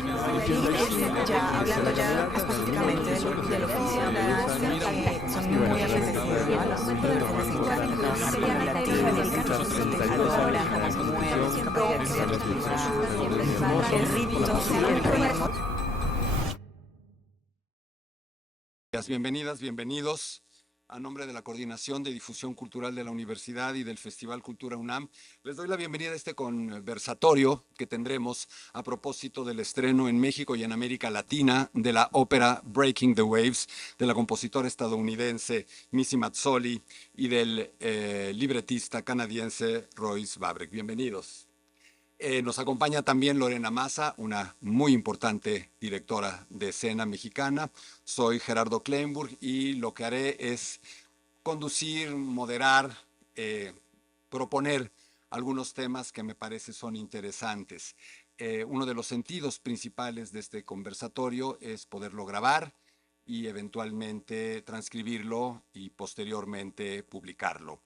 Ya hablando ya específicamente de lo que son muy apetecidas, el rito siempre. Bienvenidas, bienvenidos. A nombre de la Coordinación de Difusión Cultural de la Universidad y del Festival CulturaUNAM, les doy la bienvenida a este conversatorio que tendremos a propósito del estreno en México y en América Latina de la ópera Breaking the Waves de la compositora estadounidense Missy Mazzoli y del libretista canadiense Mazzoli y Vavrek. Bienvenidos. Nos acompaña también Lorena Maza, una muy importante directora de escena mexicana. Soy Gerardo Kleinburg y lo que haré es conducir, moderar, proponer algunos temas que me parece son interesantes. Uno de los sentidos principales de este conversatorio es poderlo grabar y eventualmente transcribirlo y posteriormente publicarlo.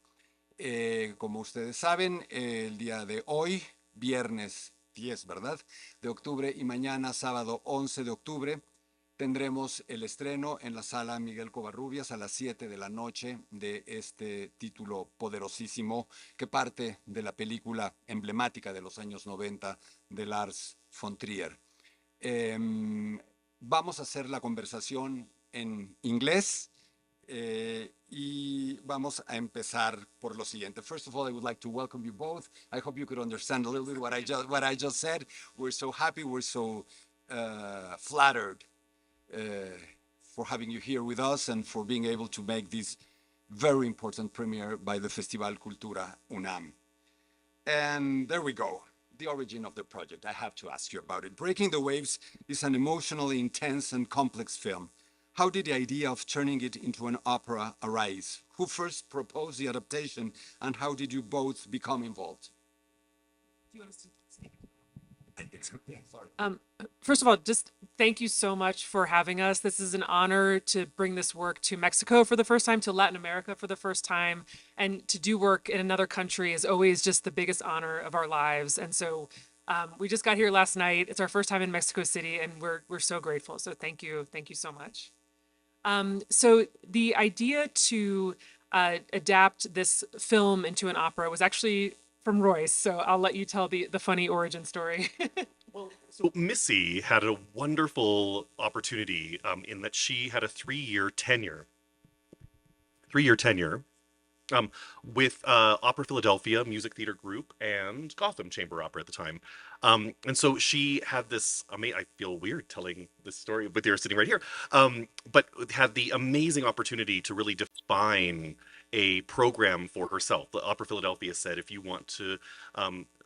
Como ustedes saben, el día de hoy, viernes 10, ¿verdad?, de octubre, y mañana, sábado 11 de octubre, tendremos el estreno en la sala Miguel Covarrubias a las 7 de la noche de este título poderosísimo que parte de la película emblemática de los años 90 de Lars von Trier. Vamos a hacer la conversación en inglés. Y vamos a empezar por lo siguiente. First of all, I would like to welcome you both. I hope you could understand a little bit what I just said. We're so happy, we're so flattered for having you here with us and for being able to make this very important premiere by the Festival CulturaUNAM. And there we go. The origin of the project. I have to ask you about it. Breaking the Waves is an emotionally intense and complex film. How did the idea of turning it into an opera arise? Who first proposed the adaptation, and how did you both become involved? Do you want to speak? Yeah, sorry. First of all, just thank you so much for having us. This is an honor to bring this work to Mexico for the first time, to Latin America for the first time, and to do work in another country is always just the biggest honor of our lives. And so we just got here last night. It's our first time in Mexico City, and we're so grateful. So thank you so much. So the idea to adapt this film into an opera was actually from Royce. So I'll let you tell the funny origin story. Well, so Missy had a wonderful opportunity in that she had a three-year tenure with Opera Philadelphia Music Theater Group and Gotham Chamber Opera at the time. And so she had this, I feel weird telling this story, but they're sitting right here, but had the amazing opportunity to really define a program for herself. The Opera Philadelphia said, if you want to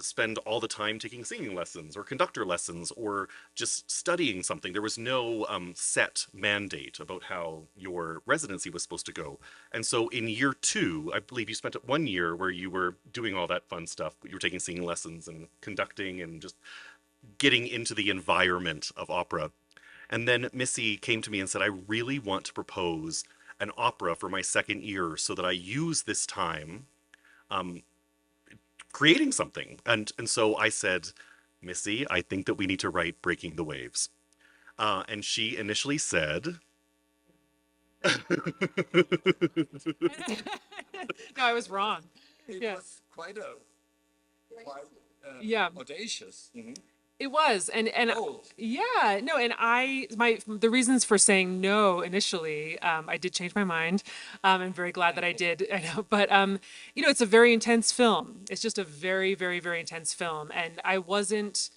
spend all the time taking singing lessons or conductor lessons or just studying something, there was no set mandate about how your residency was supposed to go. And so in year two, I believe you spent 1 year where you were doing all that fun stuff. You were taking singing lessons and conducting and just getting into the environment of opera. And then Missy came to me and said, I really want to propose an opera for my second year so that I use this time creating something. And so I said, Missy, I think that we need to write Breaking the Waves. And she initially said... No, I was wrong. It was quite audacious. Mm-hmm. It was, and Bold. yeah, no, and the reasons for saying no initially, I did change my mind. I'm very glad that I did. I know, but it's a very intense film. It's just a very, very, very intense film, and I wasn't,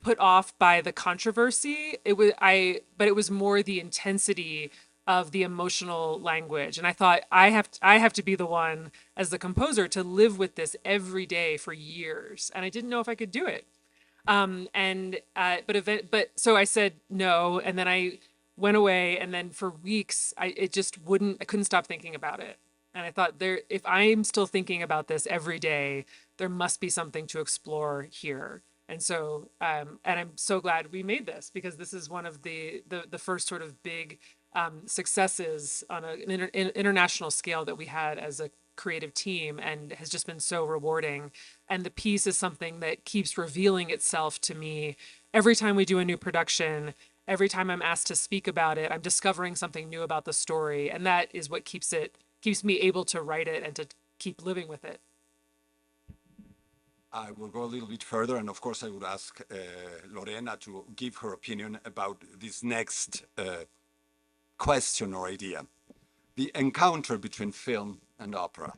put off by the controversy. But it was more the intensity of the emotional language. And I thought I have to be the one as the composer to live with this every day for years. And I didn't know if I could do it. So I said no. And then I went away, and then for weeks, I couldn't stop thinking about it. And I thought if I'm still thinking about this every day, there must be something to explore here. And so, and I'm so glad we made this, because this is one of the first sort of big successes on an international scale that we had as a creative team, and has just been so rewarding And the piece is something that keeps revealing itself to me every time we do a new production. Every time I'm asked to speak about it, I'm discovering something new about the story, and that is what keeps me able to write it and to keep living with it. I will go a little bit further, and of course I would ask Lorena to give her opinion about this next question or idea, the encounter between film and opera.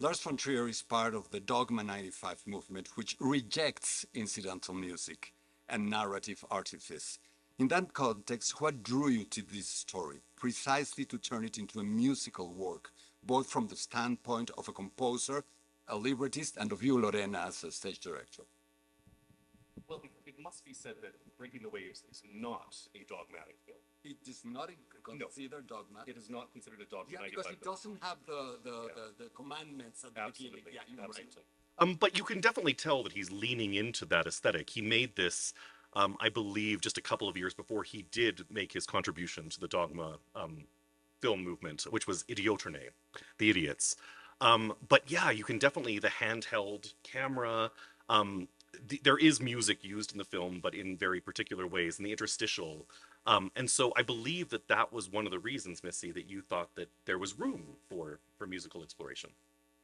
Lars von Trier is part of the Dogma 95 movement, which rejects incidental music and narrative artifice. In that context, what drew you to this story, precisely to turn it into a musical work, both from the standpoint of a composer, a librettist, and of you, Lorena, as a stage director? Well, it must be said that Breaking the Waves is not a dogmatic film. It is not considered dogma. It is not considered a dogma. Yeah, because it doesn't have the commandments at the beginning. Yeah, you're absolutely. Right. But you can definitely tell that he's leaning into that aesthetic. He made this, I believe, just a couple of years before he did make his contribution to the dogma film movement, which was Idiotrone, the idiots. But yeah, you can definitely, the handheld camera, there is music used in the film, but in very particular ways, in the interstitial. And so I believe that that was one of the reasons, Missy, that you thought that there was room for musical exploration.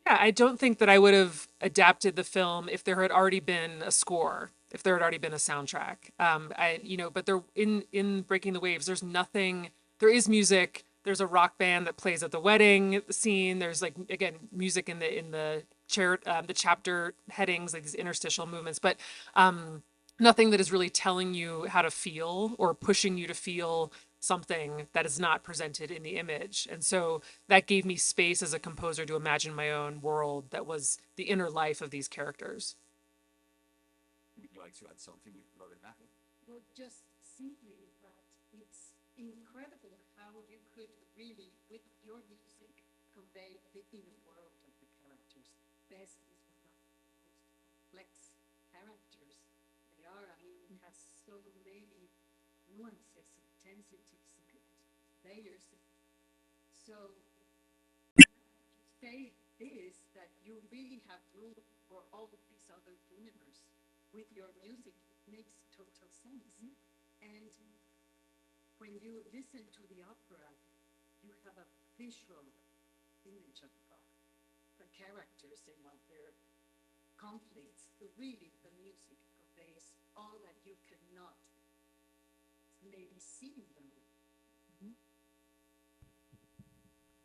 Yeah, I don't think that I would have adapted the film if there had already been a score, if there had already been a soundtrack. But there in Breaking the Waves, there's nothing. There is music. There's a rock band that plays at the wedding scene. There's music in the chapter headings, like these interstitial movements, but nothing that is really telling you how to feel or pushing you to feel something that is not presented in the image. And so that gave me space as a composer to imagine my own world that was the inner life of these characters. Would you like to add something, Lorena? Well, just simply that it's incredible how you could really, with your music, convey the inner world of the characters. Best is one of the most complex characters they are. I mean, it has so many nuances, intensities, and layers. So, to say this, that you really have room for all of these other universe with your music, makes total sense. And when you listen to the opera, you have a visual image of the characters and of their conflicts. Really, the music conveys all that you cannot maybe see in them.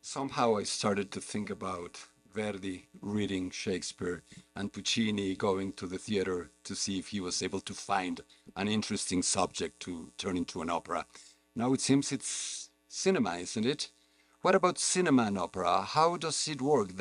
Somehow I started to think about Verdi reading Shakespeare and Puccini going to the theater to see if he was able to find an interesting subject to turn into an opera. Now it seems it's cinema, isn't it? What about cinema and opera? How does it work?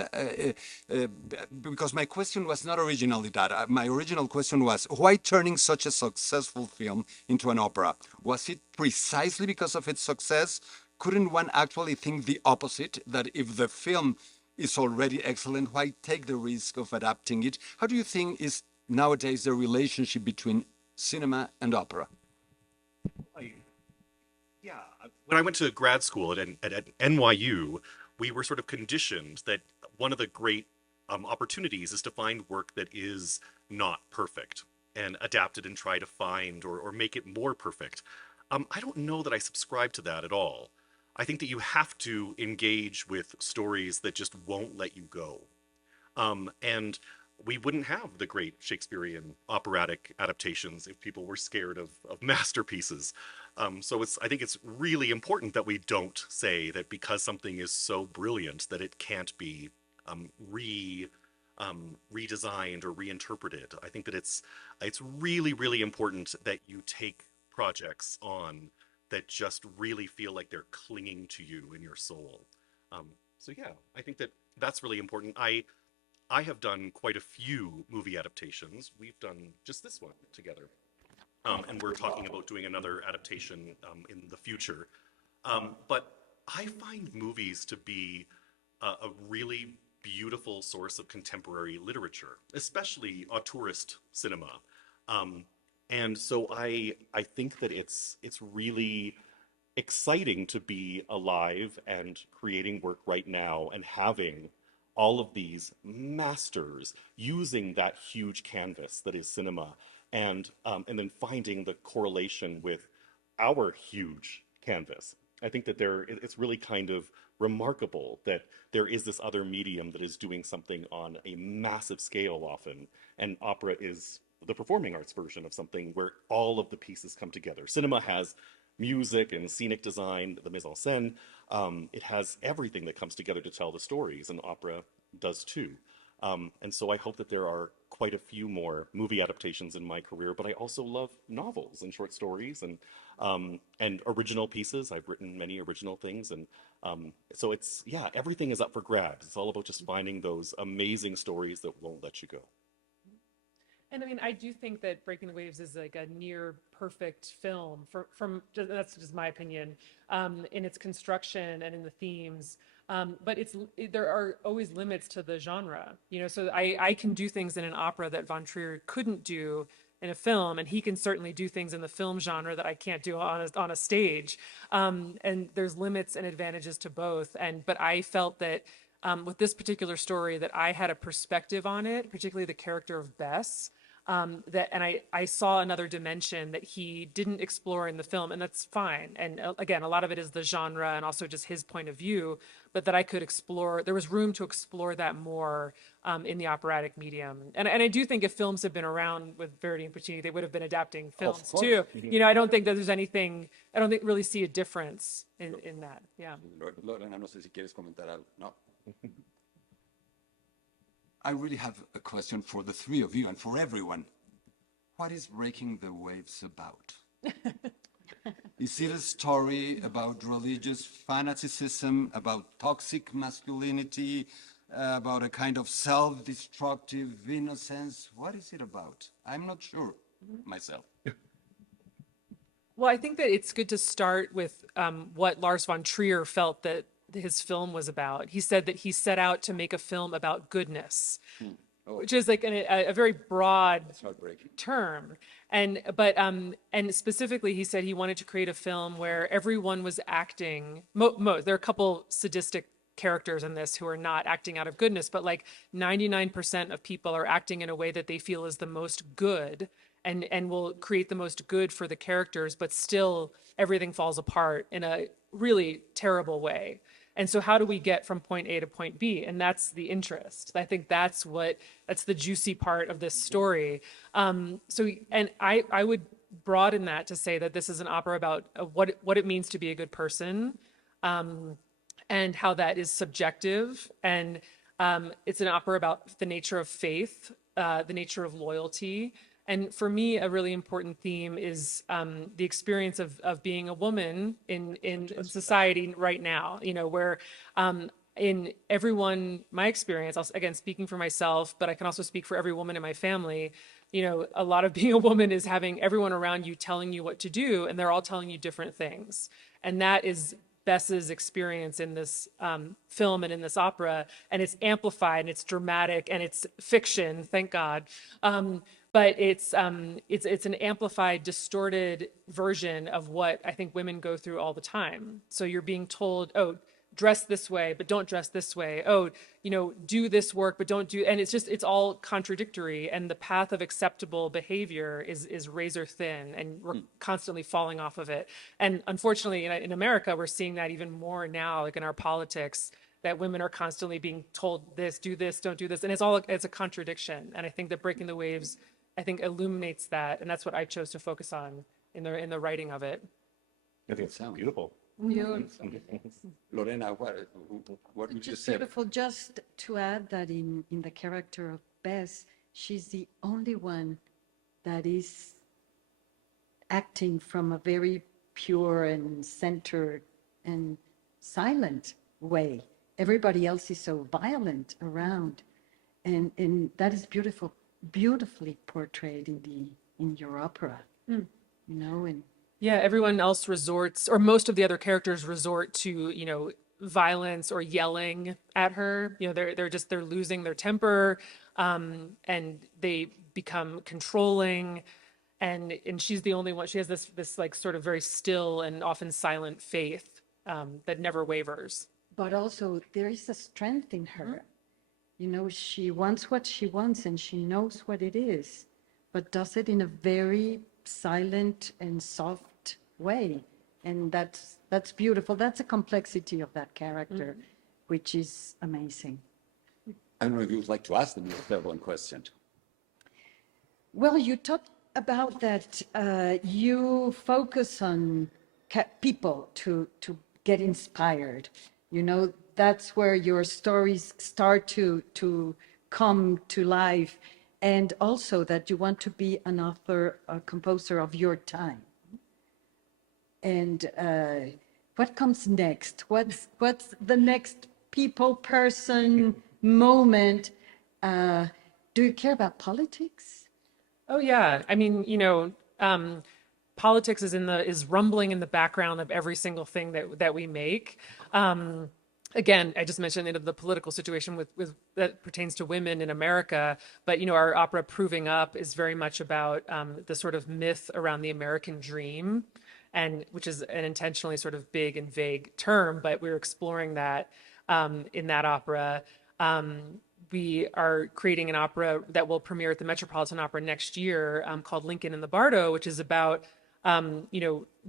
Because my question was not originally that. My original question was, why turning such a successful film into an opera? Was it precisely because of its success? Couldn't one actually think the opposite, that if the film is already excellent, why take the risk of adapting it? How do you think is nowadays the relationship between cinema and opera? Yeah, when I went to grad school at NYU, we were sort of conditioned that one of the great opportunities is to find work that is not perfect and adapt it and try to find or make it more perfect. I don't know that I subscribe to that at all. I think that you have to engage with stories that just won't let you go. And we wouldn't have the great Shakespearean operatic adaptations if people were scared of masterpieces. So I think it's really important that we don't say that because something is so brilliant that it can't be redesigned or reinterpreted. I think that it's really, really important that you take projects on that just really feel like they're clinging to you in your soul. So yeah, I think that that's really important. I have done quite a few movie adaptations. We've done just this one together. And we're talking about doing another adaptation in the future. But I find movies to be a really beautiful source of contemporary literature, especially auteurist cinema. And so I think that it's really exciting to be alive and creating work right now and having all of these masters using that huge canvas that is cinema, and then finding the correlation with our huge canvas. I think that it's really kind of remarkable that there is this other medium that is doing something on a massive scale often, and opera is the performing arts version of something where all of the pieces come together. Cinema has music and scenic design, the mise en scène. It has everything that comes together to tell the stories, and opera does too. And so I hope that there are quite a few more movie adaptations in my career, but I also love novels and short stories and original pieces. I've written many original things, and so it's, yeah, everything is up for grabs. It's all about just finding those amazing stories that won't let you go. And I mean, I do think that Breaking the Waves is like a near perfect film that's just my opinion, in its construction and in the themes. But there are always limits to the genre, you know, so I can do things in an opera that Von Trier couldn't do in a film, and he can certainly do things in the film genre that I can't do on a stage. And there's limits and advantages to both. But I felt that with this particular story that I had a perspective on it, particularly the character of Bess, I saw another dimension that he didn't explore in the film, and that's fine. And again, a lot of it is the genre and also just his point of view, but that I could explore, there was room to explore that more in the operatic medium. And I do think if films had been around with Verdi and Puccini, they would have been adapting films too. You know, I don't think that there's anything, I don't really see a difference in that. Yeah. Lorena, no sé si quieres comentar algo. No. I really have a question for the three of you and for everyone. What is Breaking the Waves about? Is it a story about religious fanaticism, about toxic masculinity, about a kind of self-destructive innocence? What is it about? I'm not sure myself. Well, I think that it's good to start with what Lars von Trier felt that his film was about. He said that he set out to make a film about goodness, which is like a very broad term. And specifically, he said he wanted to create a film where everyone was acting. There are a couple sadistic characters in this who are not acting out of goodness, but like 99% of people are acting in a way that they feel is the most good and will create the most good for the characters, but still everything falls apart in a really terrible way. And so how do we get from point A to point B? And that's the interest. I think that's the juicy part of this story. And I would broaden that to say that this is an opera about what it means to be a good person, and how that is subjective. And it's an opera about the nature of faith, the nature of loyalty. And for me, a really important theme is the experience of being a woman in society right now, you know, where in everyone, my experience, again, speaking for myself, but I can also speak for every woman in my family, you know, a lot of being a woman is having everyone around you telling you what to do, and they're all telling you different things. And that is Bess's experience in this film and in this opera, and it's amplified, and it's dramatic, and it's fiction, thank God. But it's an amplified, distorted version of what I think women go through all the time. So you're being told, oh, dress this way, but don't dress this way. Oh, you know, do this work, but don't do, and it's all contradictory. And the path of acceptable behavior is razor thin, and we're constantly falling off of it. And unfortunately, in America, we're seeing that even more now, like in our politics, that women are constantly being told this, do this, don't do this. And it's a contradiction. And I think that Breaking the Waves, I think, illuminates that. And that's what I chose to focus on in the writing of it. I think it's beautiful. Beautiful. Lorena, what would you Just say? beautiful. Just to add that in the character of Bess, she's the only one that is acting from a very pure and centered and silent way. Everybody else is so violent around, and that is beautifully portrayed in your opera. You know, and Yeah, everyone else resorts, or most of the other characters resort to, you know, violence or yelling at her. You know, they're losing their temper, and they become controlling, and she's the only one. She has this like sort of very still and often silent faith that never wavers. but also there is a strength in her You know, she wants what she wants and she knows what it is, but does it in a very silent and soft way. And that's beautiful. That's a complexity of that character, which is amazing. I don't know if you would like to ask them that one question. Well, you talked about that you focus on people to get inspired. You know, that's where your stories start to come to life. And also that you want to be an author, a composer of your time. And what comes next? What's the next people, person, moment? Do you care about politics? Oh yeah. I mean, politics is rumbling in the background of every single thing that we make. Again, I just mentioned the political situation with that pertains to women in America, but our opera Proving Up is very much about the sort of myth around the American dream, and which is an intentionally sort of big and vague term, but we're exploring that in that opera. We are creating an opera that will premiere at the Metropolitan Opera next year called Lincoln in the Bardo, which is about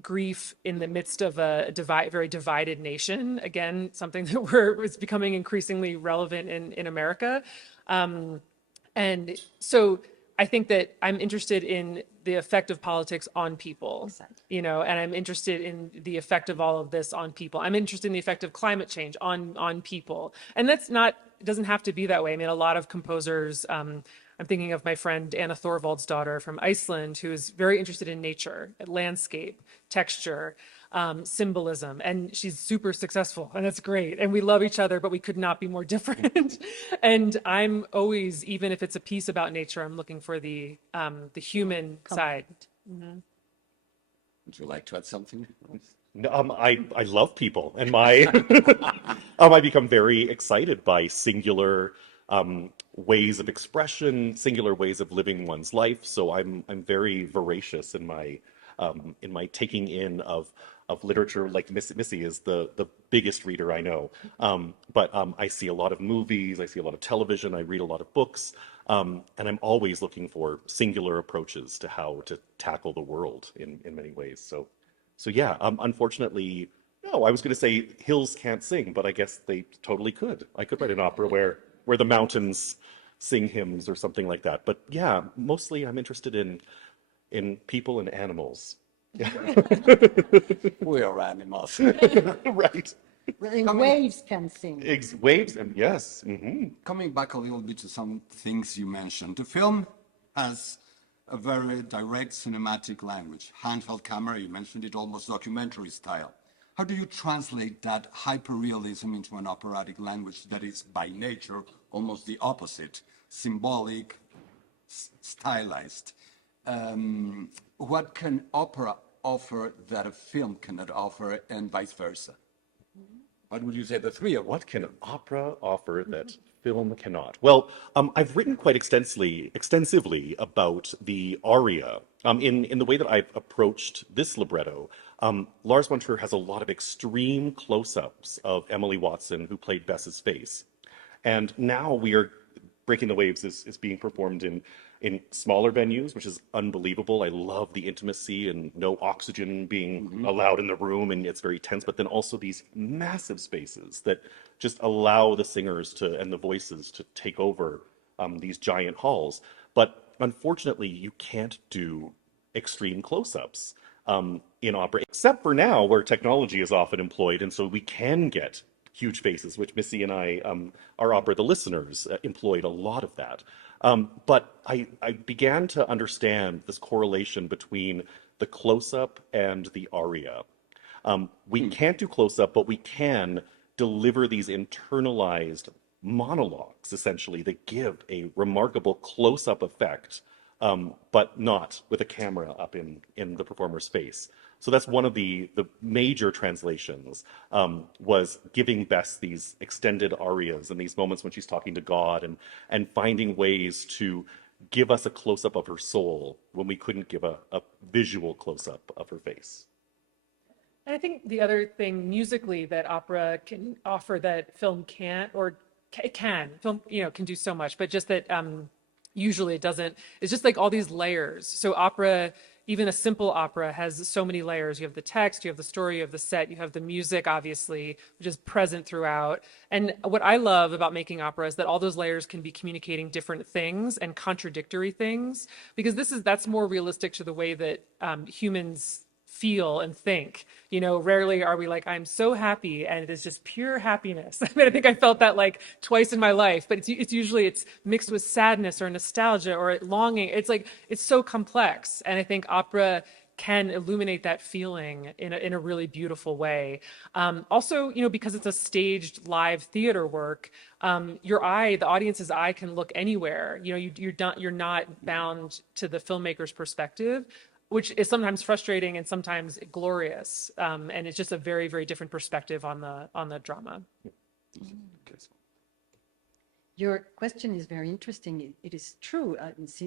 grief in the midst of a very divided nation. Again, something that is becoming increasingly relevant in America. And so I think that I'm interested in the effect of politics on people, and I'm interested in the effect of all of this on people. I'm interested in the effect of climate change on people. And it doesn't have to be that way. I mean, a lot of composers, I'm thinking of my friend Anna Thorvaldsdottir from Iceland, who is very interested in nature, landscape, texture, symbolism, and she's super successful, and that's great. And we love each other, but we could not be more different. And I'm always, even if it's a piece about nature, I'm looking for the human side. Would you like to add something? No, I love people, and I become very excited by singular ways of expression, singular ways of living one's life. So I'm very voracious in my taking in of literature. Like Missy is the biggest reader I know, but I see a lot of movies, I see a lot of television, I read a lot of books, and I'm always looking for singular approaches to how to tackle the world in many ways. So yeah, unfortunately, no, I was going to say hills can't sing, but I guess they totally could. I could write an opera where the mountains sing hymns or something like that. But yeah, mostly I'm interested in people and animals. We are animals. Right. Well, waves can sing. Waves and yes. Coming back a little bit to some things you mentioned, the film has a very direct cinematic language. Handheld camera, you mentioned it, almost documentary style. How do you translate that hyperrealism into an operatic language that is by nature almost the opposite, symbolic, stylized? What can opera offer that a film cannot offer, and vice versa? What would you say the three of What can opera offer that film cannot? Well, I've written quite extensively about the aria. In the way that I've approached this libretto, Lars von Trier has a lot of extreme close-ups of Emily Watson, who played Bess's face. And now we are Breaking the Waves is being performed in smaller venues, which is unbelievable. I love the intimacy and no oxygen being allowed in the room, and it's very tense. But then also these massive spaces that just allow the singers and the voices to take over these giant halls. But unfortunately, you can't do extreme close-ups in opera, except for now, where technology is often employed, and so we can get huge faces, which Missy and I, our opera, The Listeners, employed a lot of that. But I began to understand this correlation between the close-up and the aria. We can't do close-up, but we can deliver these internalized monologues, essentially, that give a remarkable close-up effect, but not with a camera up in the performer's face. So that's one of the major translations, was giving Bess these extended arias and these moments when she's talking to God and finding ways to give us a close-up of her soul when we couldn't give a visual close-up of her face. And I think the other thing musically that opera can offer that film can't, or it can film, can do so much, but just that usually it doesn't. It's just like all these layers. So opera, even a simple opera, has so many layers. You have the text, you have the story, you have the set, you have the music, obviously, which is present throughout. And what I love about making opera is that all those layers can be communicating different things and contradictory things, because that's more realistic to the way that humans feel and think. Rarely are we like, I'm so happy, and it is just pure happiness. I mean, I think I felt that like twice in my life, but it's usually mixed with sadness or nostalgia or longing. It's so complex, and I think opera can illuminate that feeling in a really beautiful way. Also, because it's a staged live theater work, the audience's eye can look anywhere. You're not bound to the filmmaker's perspective, which is sometimes frustrating and sometimes glorious. And it's just a very, very different perspective on the drama. Your question is very interesting. It is true.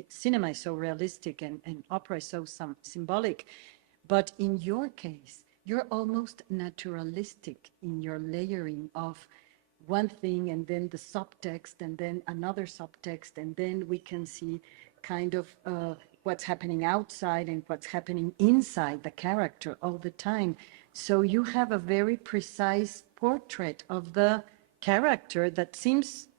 Cinema is so realistic and opera is so symbolic. But in your case, you're almost naturalistic in your layering of one thing and then the subtext and then another subtext. And then we can see kind of what's happening outside and what's happening inside the character all the time. So you have a very precise portrait of the character that seems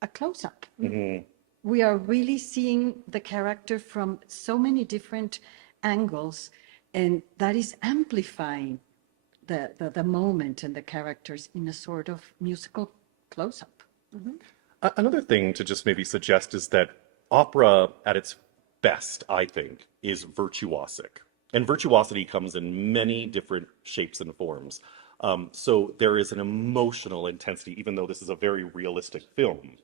a close-up. Mm-hmm. We are really seeing the character from so many different angles, and that is amplifying the moment and the characters in a sort of musical close-up. Mm-hmm. Another thing to just maybe suggest is that opera at its best, I think, is virtuosic. And virtuosity comes in many different shapes and forms. So there is an emotional intensity, even though this is a very realistic film.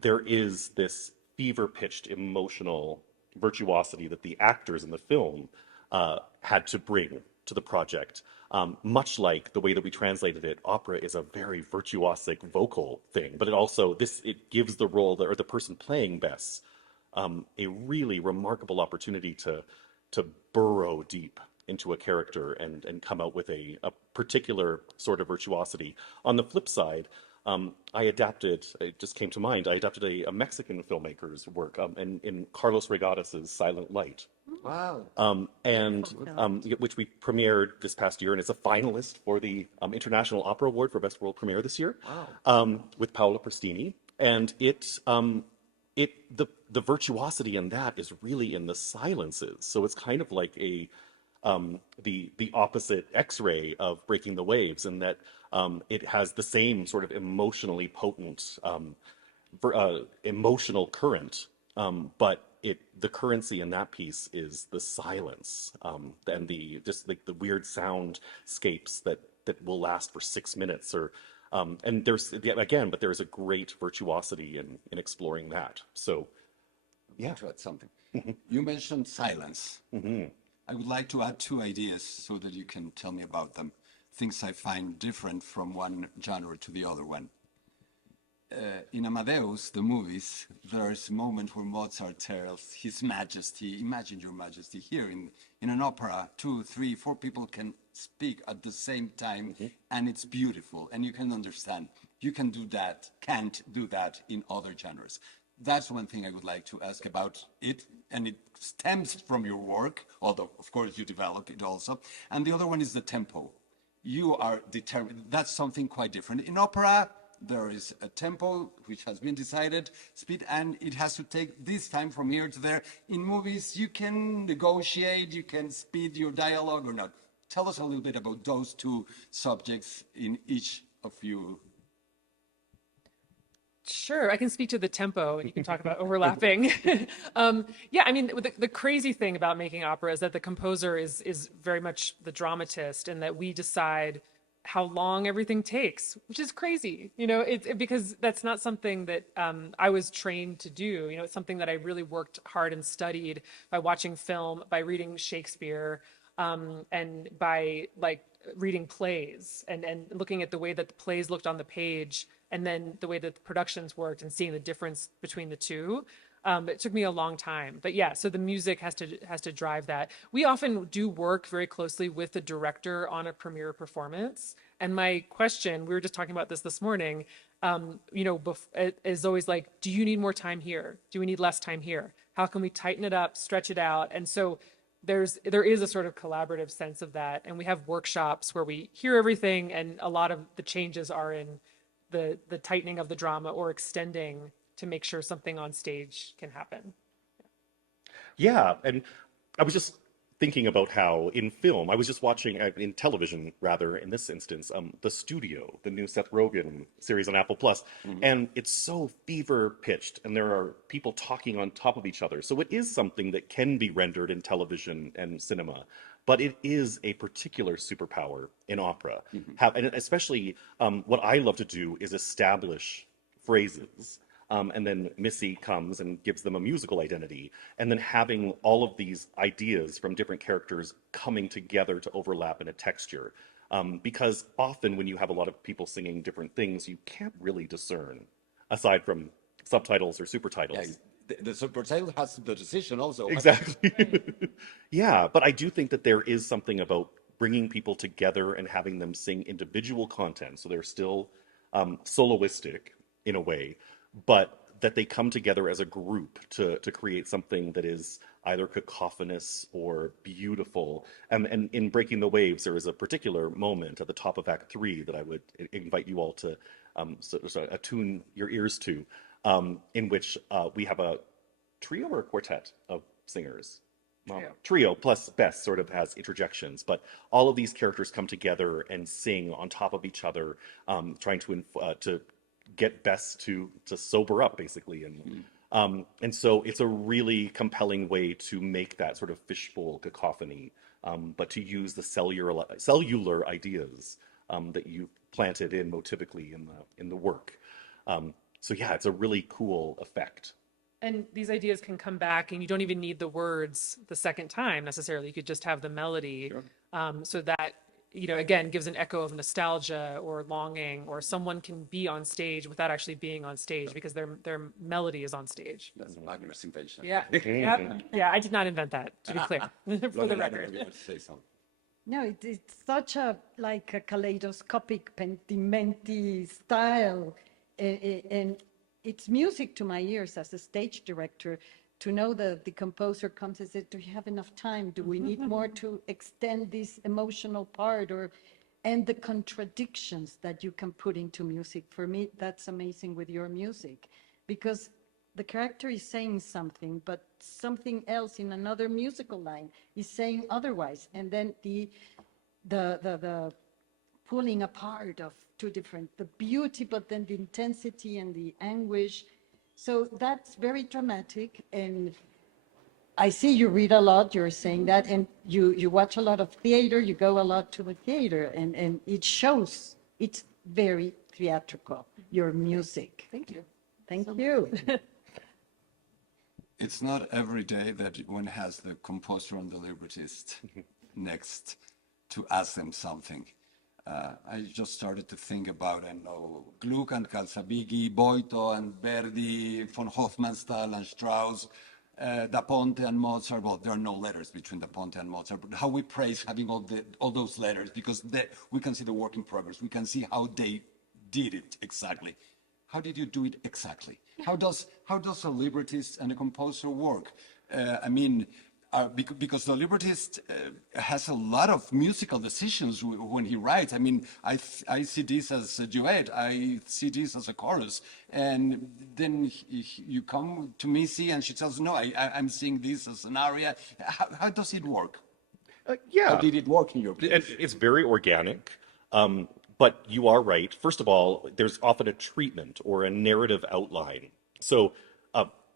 There is this fever-pitched emotional virtuosity that the actors in the film had to bring to the project. Much like the way that we translated it, opera is a very virtuosic vocal thing, but it gives the role or the person playing Bess a really remarkable opportunity to burrow deep into a character and come out with a particular sort of virtuosity. On the flip side, it just came to mind, I adapted a Mexican filmmaker's work in Carlos Regadas' Silent Light. Wow. Which we premiered this past year, and it's a finalist for the International Opera Award for Best World Premiere this year. Wow. With Paola Prestini. And the virtuosity in that is really in the silences. So it's kind of like the opposite X-ray of Breaking the Waves, in that it has the same sort of emotionally potent emotional current, but the currency in that piece is the silence, and the weird soundscapes that will last for 6 minutes, or and there's a great virtuosity in exploring that. So yeah, to add something. You mentioned silence. Mm-hmm. I would like to add 2 ideas so that you can tell me about them. Things I find different from one genre to the other one. In Amadeus, the movies, there's a moment where Mozart tells His Majesty, imagine your Majesty. Here in an opera, 2, 3, 4 people can speak at the same time, mm-hmm. and it's beautiful, and you can understand. You can do that, can't do that in other genres. That's one thing I would like to ask about it, and it stems from your work, although, of course, you develop it also. And the other one is the tempo. You are determined. That's something quite different. In opera, there is a tempo which has been decided, speed, and it has to take this time from here to there. In movies, you can negotiate, you can speed your dialogue or not. Tell us a little bit about those 2 subjects in each of you. Sure, I can speak to the tempo, and you can talk about overlapping. Yeah, I mean, the crazy thing about making opera is that the composer is very much the dramatist, and that we decide how long everything takes, which is crazy. Because that's not something that I was trained to do. It's something that I really worked hard and studied by watching film, by reading Shakespeare, and by reading plays and looking at the way that the plays looked on the page, and then the way that the productions worked, and seeing the difference between the 2. It took me a long time, but yeah, so the music has to drive that. We often do work very closely with the director on a premiere performance. And my question, we were just talking about this morning, is always like, do you need more time here? Do we need less time here? How can we tighten it up, stretch it out? And so there is a sort of collaborative sense of that. And we have workshops where we hear everything, and a lot of the changes are in the tightening of the drama or extending to make sure something on stage can happen. Yeah, and I was just thinking about how in film, I was just watching, in television rather, in this instance, The Studio, the new Seth Rogen series on Apple Plus, and it's so fever pitched, and there are people talking on top of each other. So it is something that can be rendered in television and cinema, but it is a particular superpower in opera. And especially, what I love to do is establish phrases. And then Missy comes and gives them a musical identity. And then having all of these ideas from different characters coming together to overlap in a texture. Because often when you have a lot of people singing different things, you can't really discern, aside from subtitles or super titles. Yeah, the subtitle has the decision also. Exactly. Yeah, but I do think that there is something about bringing people together and having them sing individual content. So they're still soloistic in a way, but that they come together as a group to create something that is either cacophonous or beautiful. And in Breaking the Waves, there is a particular moment at the top of Act 3 that I would invite you all to attune your ears to, in which we have a trio or a quartet of singers. Well, trio plus Bess sort of has interjections, but all of these characters come together and sing on top of each other, trying to get Bess to sober up, basically. And so it's a really compelling way to make that sort of fishbowl cacophony, but to use the cellular ideas that you planted in motivically in the work. So yeah, it's a really cool effect. And these ideas can come back, and you don't even need the words the second time necessarily. You could just have the melody, so that, again, gives an echo of nostalgia or longing, or someone can be on stage without actually being on stage because their melody is on stage. That's Wagner's invention. Yeah, yeah. I did not invent that, to be clear, for the record. You want to say something? No, it's such a kaleidoscopic pentimenti style, and it's music to my ears as a stage director to know that the composer comes and says, "Do you have enough time? Do we need more to extend this emotional part?" And the contradictions that you can put into music. For me, that's amazing with your music, because the character is saying something, but something else in another musical line is saying otherwise, and then the pulling apart of two different, the beauty, but then the intensity and the anguish. So that's very dramatic. And I see you read a lot, you're saying that, and you watch a lot of theater, you go a lot to the theater, and it shows. It's very theatrical, your music. Thank you. Thank you. It's not every day that one has the composer and the librettist next to ask them something. I just started to think about, I know, Gluck and Calzabigi, Boito and Verdi, von Hofmannsthal and Strauss, Da Ponte and Mozart. Well, there are no letters between Da Ponte and Mozart, but how we praise having all those letters, because we can see the work in progress. We can see how they did it exactly. How did you do it exactly? How does a librettist and a composer work? Because the librettist has a lot of musical decisions when he writes. I mean, I see this as a duet, I see this as a chorus, and then you come to Missy and she tells, no, I'm seeing this as an aria. How does it work? Yeah. How did it work in your And it's very organic. But you are right. First of all, there's often a treatment or a narrative outline. So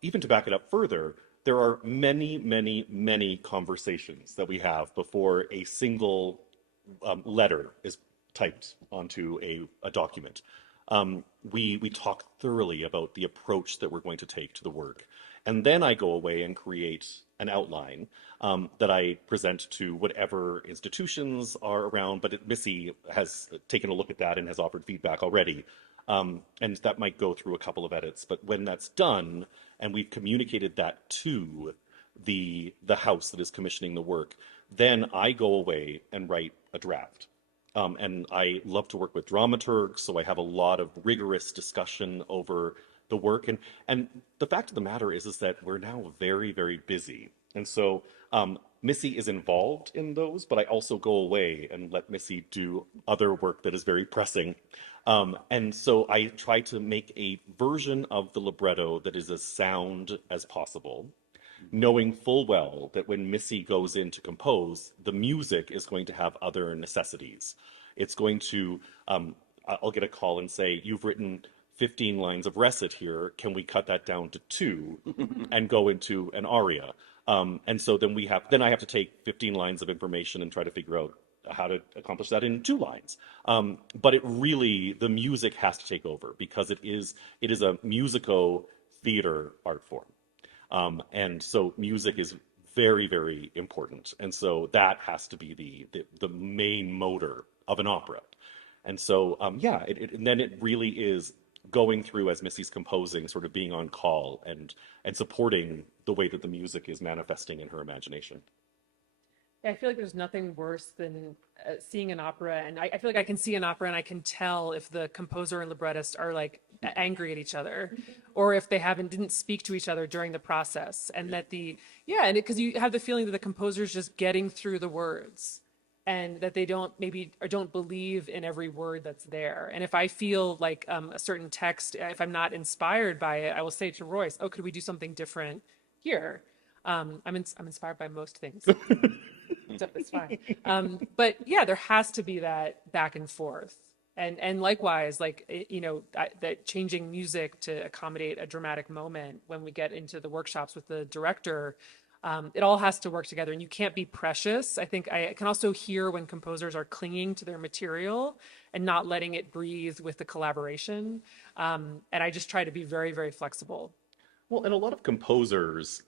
even to back it up further, there are many, many, many conversations that we have before a single letter is typed onto a document. We talk thoroughly about the approach that we're going to take to the work. And then I go away and create an outline that I present to whatever institutions are around. But Missy has taken a look at that and has offered feedback already. And that might go through a couple of edits. But when that's done and we've communicated that to the house that is commissioning the work, then I go away and write a draft. and I love to work with dramaturgs, so I have a lot of rigorous discussion over the work. And the fact of the matter is that we're now very, very busy. And so Missy is involved in those, but I also go away and let Missy do other work that is very pressing. And so I try to make a version of the libretto that is as sound as possible, knowing full well that when Missy goes in to compose, the music is going to have other necessities. It's going to, I'll get a call and say, you've written 15 lines of recit here. Can we cut that down to 2 and go into an aria? And so then I have to take 15 lines of information and try to figure out how to accomplish that in 2 lines. But the music has to take over because it is a musico-theater art form. And so music is very, very important. And so that has to be the main motor of an opera. And so, and then it really is going through as Missy's composing, sort of being on call and supporting the way that the music is manifesting in her imagination. Yeah, I feel like there's nothing worse than seeing an opera, and I feel like I can see an opera and I can tell if the composer and librettist are like angry at each other, or if they didn't speak to each other during the process, and that because you have the feeling that the composer's just getting through the words, and that they don't believe in every word that's there. And if I feel like a certain text, if I'm not inspired by it, I will say to Royce, "Oh, could we do something different here?" I'm inspired by most things. So it's fine. But yeah, there has to be that back and forth. And likewise, that changing music to accommodate a dramatic moment when we get into the workshops with the director, it all has to work together and you can't be precious. I think I can also hear when composers are clinging to their material and not letting it breathe with the collaboration. And I just try to be very, very flexible. Well, and a lot of composers,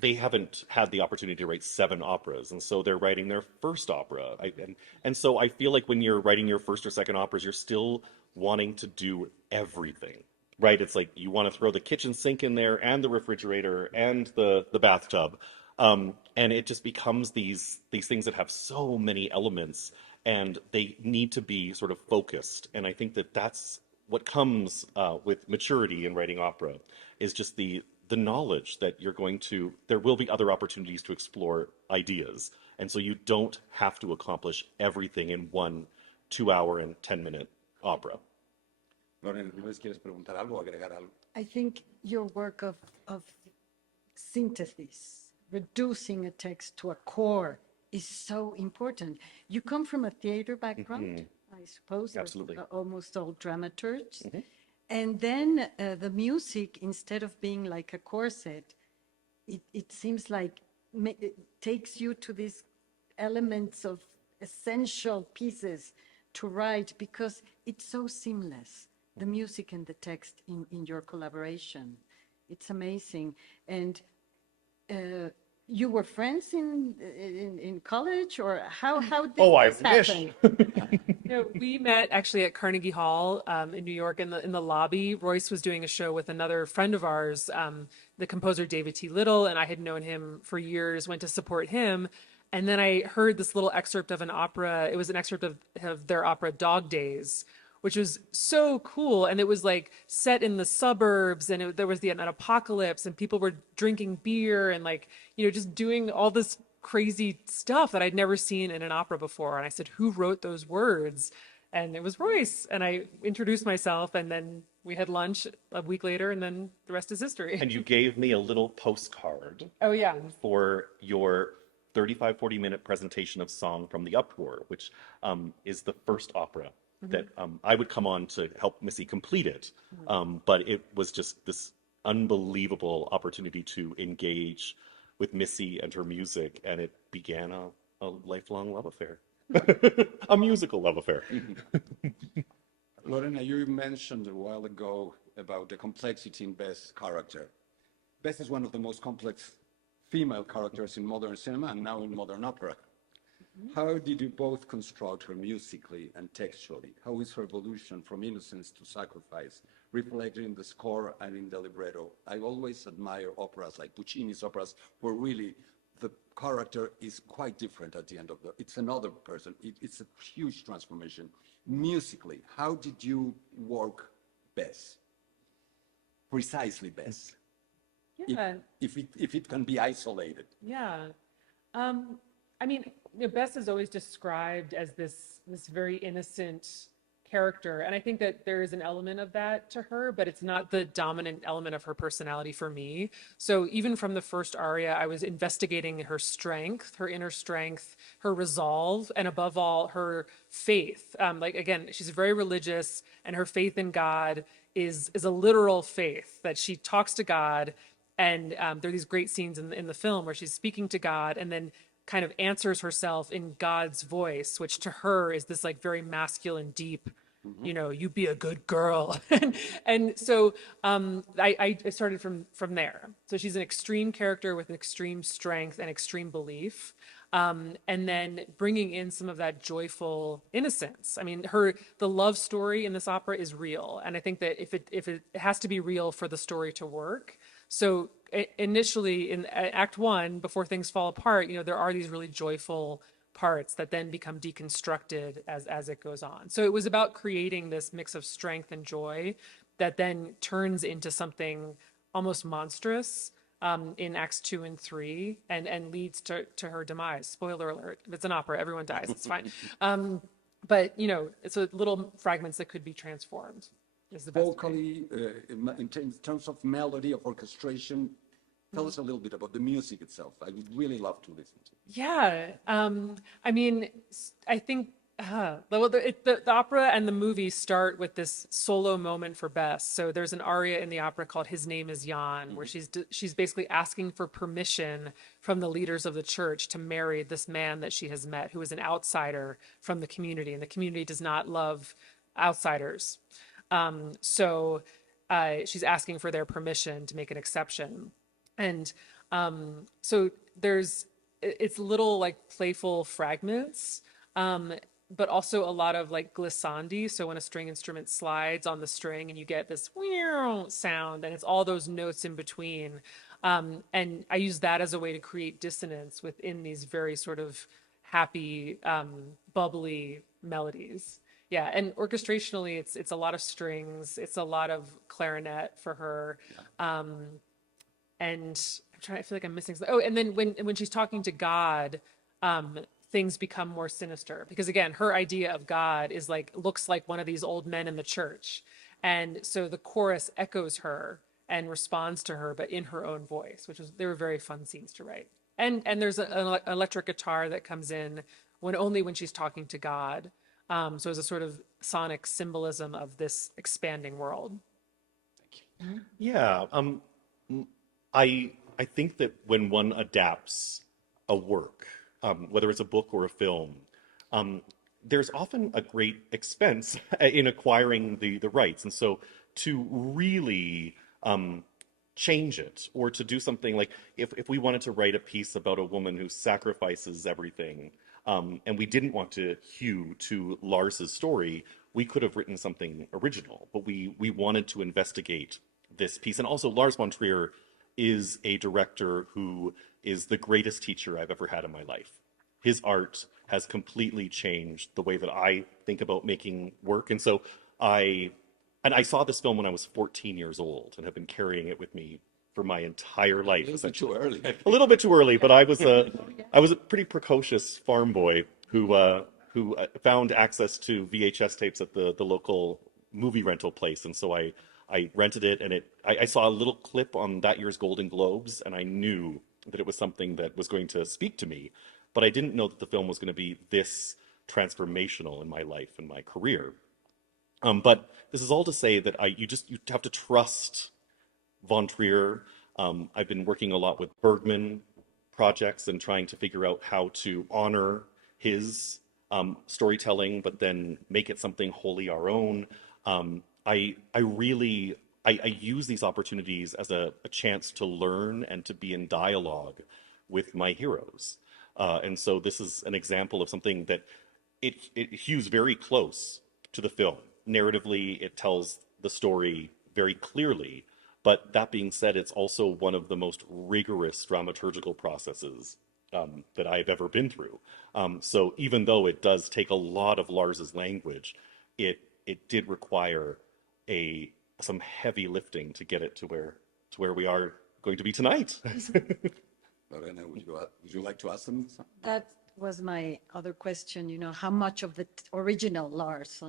they haven't had the opportunity to write 7 operas, and so they're writing their first opera. And so I feel like when you're writing your first or second operas, you're still wanting to do everything, right? It's like you want to throw the kitchen sink in there and the refrigerator and the bathtub, and it just becomes these things that have so many elements, and they need to be sort of focused. And I think that that's what comes with maturity in writing opera, is just the knowledge that there will be other opportunities to explore ideas. And so you don't have to accomplish everything in one 2-hour and 10-minute opera. Loren, ¿Luis quieres preguntar algo o agregar algo? I think your work of synthesis, reducing a text to a core, is so important. You come from a theater background, I suppose. Absolutely. Almost all dramaturgs. And then the music, instead of being like a corset, it seems like it takes you to these elements of essential pieces to write, because it's so seamless, the music and the text in your collaboration. It's amazing. And you were friends in college, or how did this happen? We met actually at Carnegie Hall in New York in the lobby. Royce was doing a show with another friend of ours, the composer David T. Little, and I had known him for years, went to support him. And then I heard this little excerpt of an opera. It was an excerpt of their opera Dog Days, which was so cool. And it was like set in the suburbs, and there was an apocalypse, and people were drinking beer and just doing all this crazy stuff that I'd never seen in an opera before. And I said, who wrote those words? And it was Royce. And I introduced myself, and then we had lunch a week later, and then the rest is history. And you gave me a little postcard. Oh, yeah. For your 35-40-minute presentation of Song from the Uproar, which is the first opera that I would come on to help Missy complete it. But it was just this unbelievable opportunity to engage with Missy and her music, and it began a lifelong love affair. A musical love affair. Lorena, you mentioned a while ago about the complexity in Beth's character. Beth is one of the most complex female characters in modern cinema and now in modern opera. How did you both construct her musically and textually? How is her evolution from innocence to sacrifice reflected in the score and in the libretto? I always admire operas like Puccini's operas, where really the character is quite different at the end of the, it's another person. It's a huge transformation. Musically, how did you work best? Precisely best? Yeah. If it can be isolated. Yeah. I mean, Bess is always described as this very innocent character, and I think that there is an element of that to her, but it's not the dominant element of her personality for me. So even from the first aria, I was investigating her strength, her inner strength, her resolve, and above all, her faith. Like again, she's very religious, and her faith in God is a literal faith that she talks to God. And there are these great scenes in the film where she's speaking to God and then kind of answers herself in God's voice, which to her is this like very masculine, deep, you be a good girl. And so I started from there. So she's an extreme character with extreme strength and extreme belief. And then bringing in some of that joyful innocence. I mean, the love story in this opera is real. And I think that if it has to be real for the story to work. So initially in Act 1, before things fall apart, there are these really joyful parts that then become deconstructed as it goes on. So it was about creating this mix of strength and joy that then turns into something almost monstrous in Acts 2 and 3 and leads to her demise. Spoiler alert, if it's an opera, everyone dies, it's fine. But, it's little fragments that could be transformed. Is the best Vocally, in terms of melody, of orchestration, tell us a little bit about the music itself. I would really love to listen to it. Yeah. I mean, I think the opera and the movie start with this solo moment for Bess. So there's an aria in the opera called His Name is Jan, where she's basically asking for permission from the leaders of the church to marry this man that she has met, who is an outsider from the community, and the community does not love outsiders. So she's asking for their permission to make an exception. And so it's little like playful fragments, but also a lot of like glissandi. So when a string instrument slides on the string and you get this sound, and it's all those notes in between. And I use that as a way to create dissonance within these very sort of happy, bubbly melodies. Yeah, and orchestrationally, it's a lot of strings. It's a lot of clarinet for her. And I feel like I'm missing something. Oh, and then when she's talking to God, things become more sinister because again, her idea of God is looks like one of these old men in the church. And so the chorus echoes her and responds to her, but in her own voice, they were very fun scenes to write. And there's an electric guitar that comes in when she's talking to God. So it's a sort of sonic symbolism of this expanding world. Thank you. Yeah, I think that when one adapts a work, whether it's a book or a film, there's often a great expense in acquiring the rights. And so to really change it or to do something like if we wanted to write a piece about a woman who sacrifices everything, and we didn't want to hew to Lars's story, we could have written something original, but we wanted to investigate this piece. And also Lars von Trier is a director who is the greatest teacher I've ever had in my life. His art has completely changed the way that I think about making work. And so I saw this film when I was 14 years old and have been carrying it with me for my entire life. A little bit too early. A little bit too early, but I was a pretty precocious farm boy who found access to VHS tapes at the local movie rental place. And so I rented it, and I saw a little clip on that year's Golden Globes, and I knew that it was something that was going to speak to me, but I didn't know that the film was going to be this transformational in my life and my career. But this is all to say that you have to trust von Trier. I've been working a lot with Bergman projects and trying to figure out how to honor his storytelling, but then make it something wholly our own. I use these opportunities as a chance to learn and to be in dialogue with my heroes. And so this is an example of something that it hews very close to the film. Narratively, it tells the story very clearly. But that being said, it's also one of the most rigorous dramaturgical processes that I've ever been through. So even though it does take a lot of Lars's language, it did require some heavy lifting to get it to where we are going to be tonight. Lorena, would you like to ask them something? That was my other question, you know, how much of the original Lars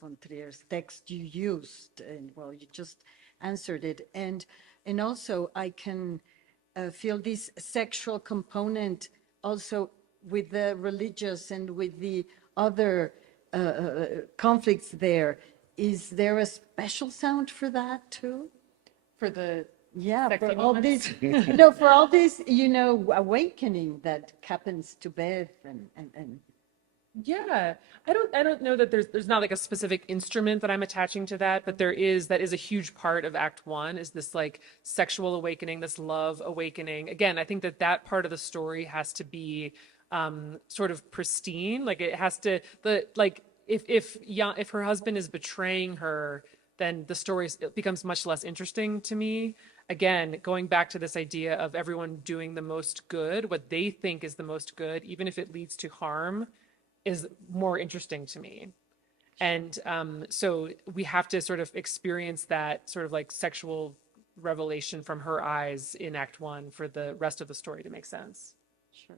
von Trier's text you used? And well, you just answered it. And also I can feel this sexual component also with the religious and with the other conflicts there. Is there a special sound for that too? For the Yeah, sexy for all moments? this, no, for all this, you know, awakening that happens to Beth and Yeah, I don't know that there's not like a specific instrument that I'm attaching to that, but that is a huge part of Act One, is this like sexual awakening, this love awakening. Again, I think that part of the story has to be sort of pristine. Like it has to if her husband is betraying her, then the story becomes much less interesting to me. Again, going back to this idea of everyone doing the most good, what they think is the most good, even if it leads to harm, is more interesting to me. And so we have to sort of experience that sort of like sexual revelation from her eyes in Act One for the rest of the story to make sense. sure.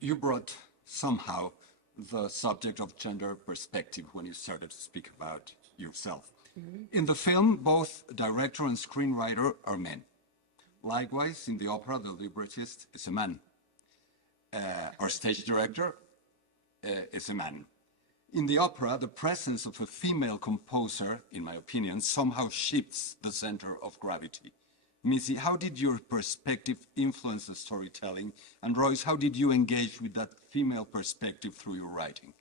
You brought somehow the subject of gender perspective when you started to speak about yourself. In the film, both director and screenwriter are men. Likewise, in the opera, the librettist is a man. Our stage director is a man. In the opera, the presence of a female composer, in my opinion, somehow shifts the center of gravity. Missy, how did your perspective influence the storytelling? And Royce, how did you engage with that female perspective through your writing?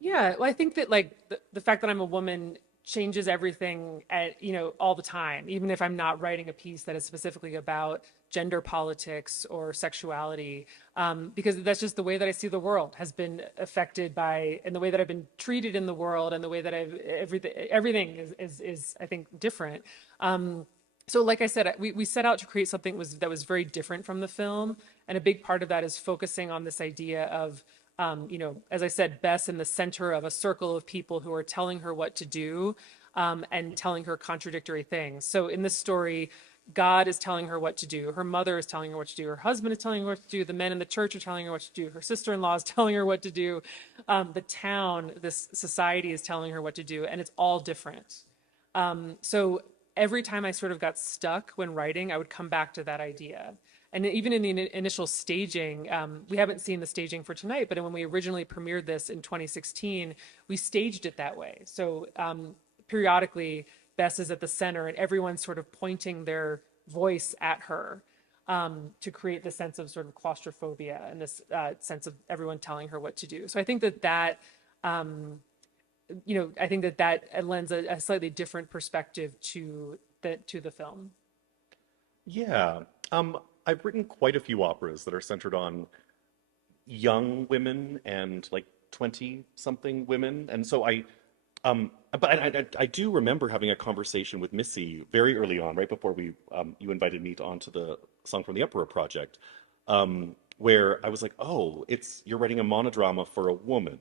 Yeah, well, I think that like the fact that I'm a woman changes everything all the time, even if I'm not writing a piece that is specifically about gender politics or sexuality, because that's just the way that I see the world has been affected by, and the way that I've been treated in the world, and the way that everything is I think different. So like I said, we set out to create something that was very different from the film, and a big part of that is focusing on this idea of as I said, Bess in the center of a circle of people who are telling her what to do, and telling her contradictory things. So in this story, God is telling her what to do. Her mother is telling her what to do. Her husband is telling her what to do. The men in the church are telling her what to do. Her sister-in-law is telling her what to do. The town, this society is telling her what to do, and it's all different. So every time I sort of got stuck when writing, I would come back to that idea. And even in the initial staging, we haven't seen the staging for tonight, but when we originally premiered this in 2016, we staged it that way. So periodically, Bess is at the center, and everyone's sort of pointing their voice at her to create this sense of sort of claustrophobia and this sense of everyone telling her what to do. So I think that lends a slightly different perspective to the film. Yeah. I've written quite a few operas that are centered on young women and like 20-something women. And so I do remember having a conversation with Missy very early on, right before you invited me onto the Song from the Emperor project, where I was like, oh, you're writing a monodrama for a woman.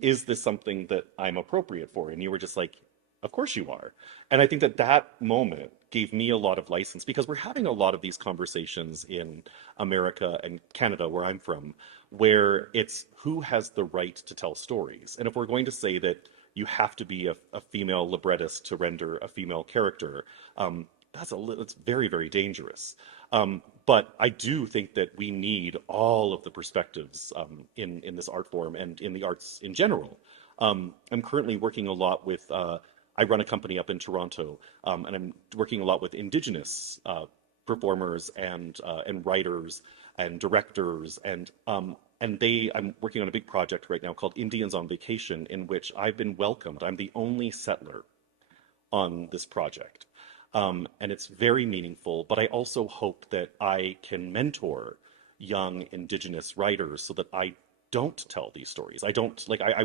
Is this something that I'm appropriate for? And you were just like, of course you are. And I think that moment gave me a lot of license, because we're having a lot of these conversations in America and Canada, where I'm from, where it's who has the right to tell stories. And if we're going to say that you have to be a female librettist to render a female character, it's very, very dangerous. But I do think that we need all of the perspectives in this art form and in the arts in general. I'm currently working a lot with I run a company up in Toronto, and I'm working a lot with Indigenous performers and writers and directors, and I'm working on a big project right now called Indians on Vacation, in which I've been welcomed. I'm the only settler on this project, and it's very meaningful. But I also hope that I can mentor young Indigenous writers so that I don't tell these stories. I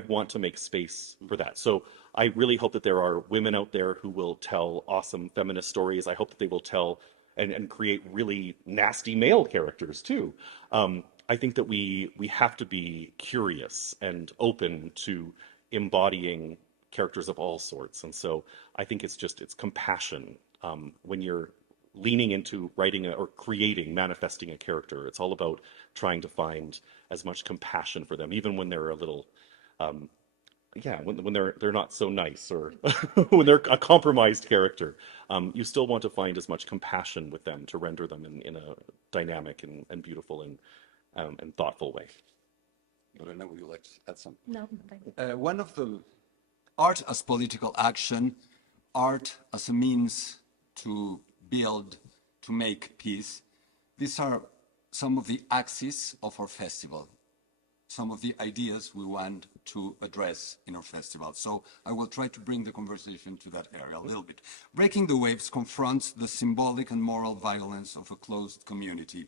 want to make space for that. So I really hope that there are women out there who will tell awesome feminist stories. I hope that they will tell and create really nasty male characters too. I think that we have to be curious and open to embodying characters of all sorts. And so I think it's compassion. When you're leaning into writing or creating, manifesting a character, it's all about trying to find as much compassion for them, even when they're a little, when they're not so nice, or when they're a compromised character. You still want to find as much compassion with them to render them in a dynamic and beautiful and thoughtful way. Lorena, would you like to add something? No, thank you. One of the art as political action, art as a means to build, to make peace. These are some of the axes of our festival, some of the ideas we want to address in our festival. So I will try to bring the conversation to that area a little bit. Breaking the Waves confronts the symbolic and moral violence of a closed community.